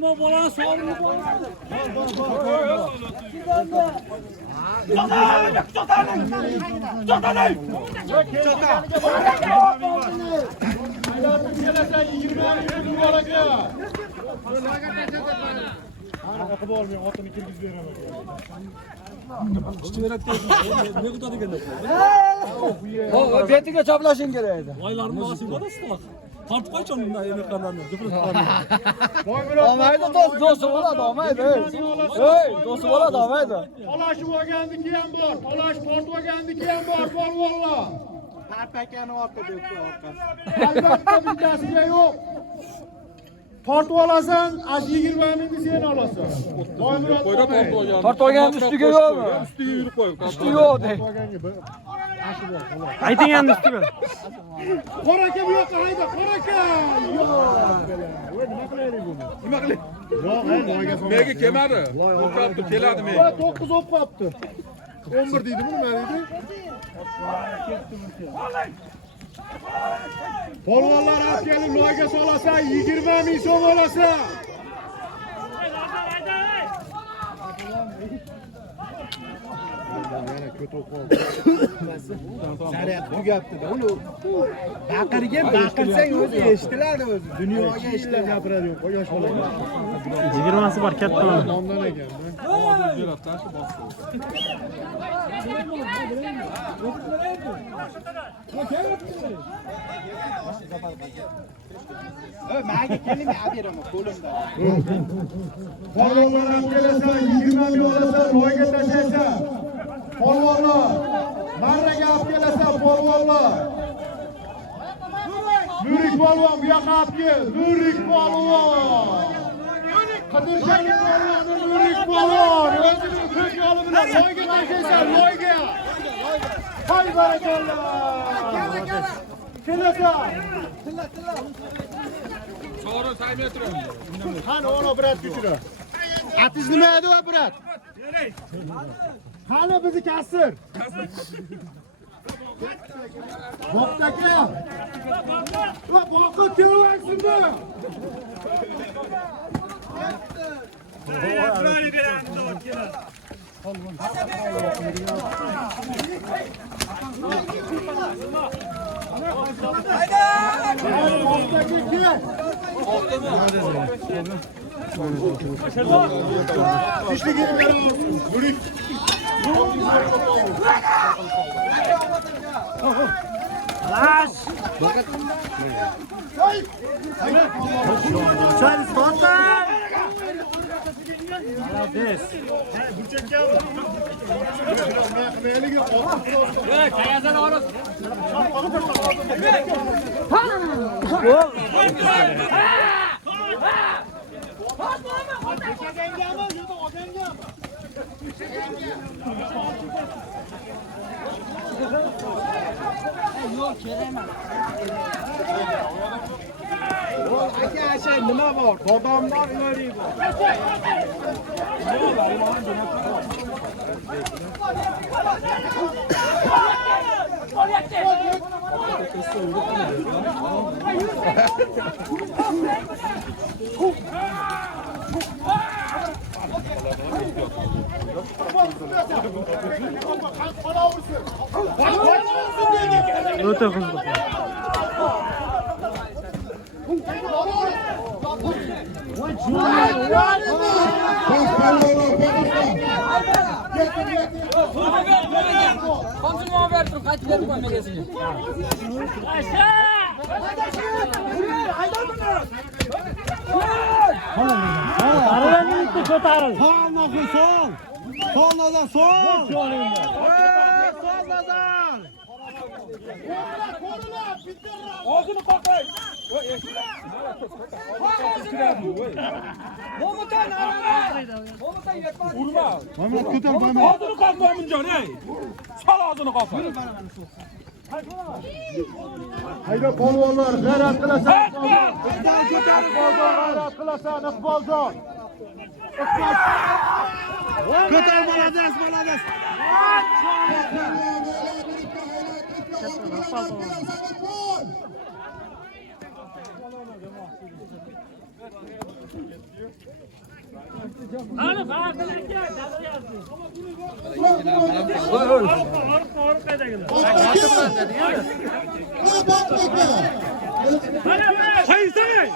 Ma bolani sog'ib betiga choplashing kerak edi. Oylarni olishing bo'lasizmi? Tortib qo'ychi uni emirqanlarni. Olmaydi, do'sti bo'ladi, olmaydi. Ey, do'sti bo'ladi, olmaydi. Tolashib olgandiki ham bor, tolash tortib olgandiki ham bor, polvonlar. Parpakani orqada o'tdi. Albatta bittasiga yo'q. Tortib olasan, 20 mingni sen olasan. Tortib olgan ustiga yo'qmi? Ustiga yurib qo'y. Usti yo'q de. Ayting endi ustiga. Qora aka bu yoqqa hayda, qora aka. Voy, nima qilaylik buni? Nima qilaylik? Yo'q, nimaga solma. Menga kelmadi. O'tibdi, keladi menga. 9 o'p qopti. 11 deydimi, nima deydi? Polvonlar olib kelib loyga solasa 20 ming so'm olasa. Yana ko't o'qib. Sariyat bu gapda uni baqirsang o'zi eshitiladi o'zi. Dunyoga eshitilib gapiradi yo'q, yosh bola. 20si bor katta. Ondan ekan. Menga keling, aberaman qo'limda. Polvonlar olib kelasa 20 ming olasa loyga tashlaysa. Polvonlar marraga olib kelasa polvonlar. Nurik polvon bu yoqqa olib kel. Nurik polvon. Qidirshali polvon, Nurik polvon. O'zining ko'k yo'li bilan loyga tashlaysan, loyga. Hay barakalloh. Kelasa. So'ri saymetri. Qani ona brat kuchira. Atiz nima edi va brat? Qani bizni kasir. Bo'ptaka. Va boqib kelvaysizmi? Aka, nima bor? Bodomlar ular bor. O'ta hızlı. Sol nazar, sol. Ağzını kapay. Vurma. Mehmet kötü Mehmet. Ağzını kapma Muncan ey. Sal ağzını kapa. Hayda polvonlar g'ayrat qilasan. G'ayrat qilasan, Iqboljon. Ko'tar bolades. Hayır sen.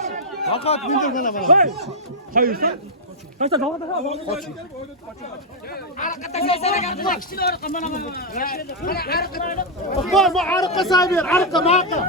Fakat bindir bana bana. Hayır. Hayır sen. Kaçta daha da. اخبار مو عرقه سايبين عرقه معقه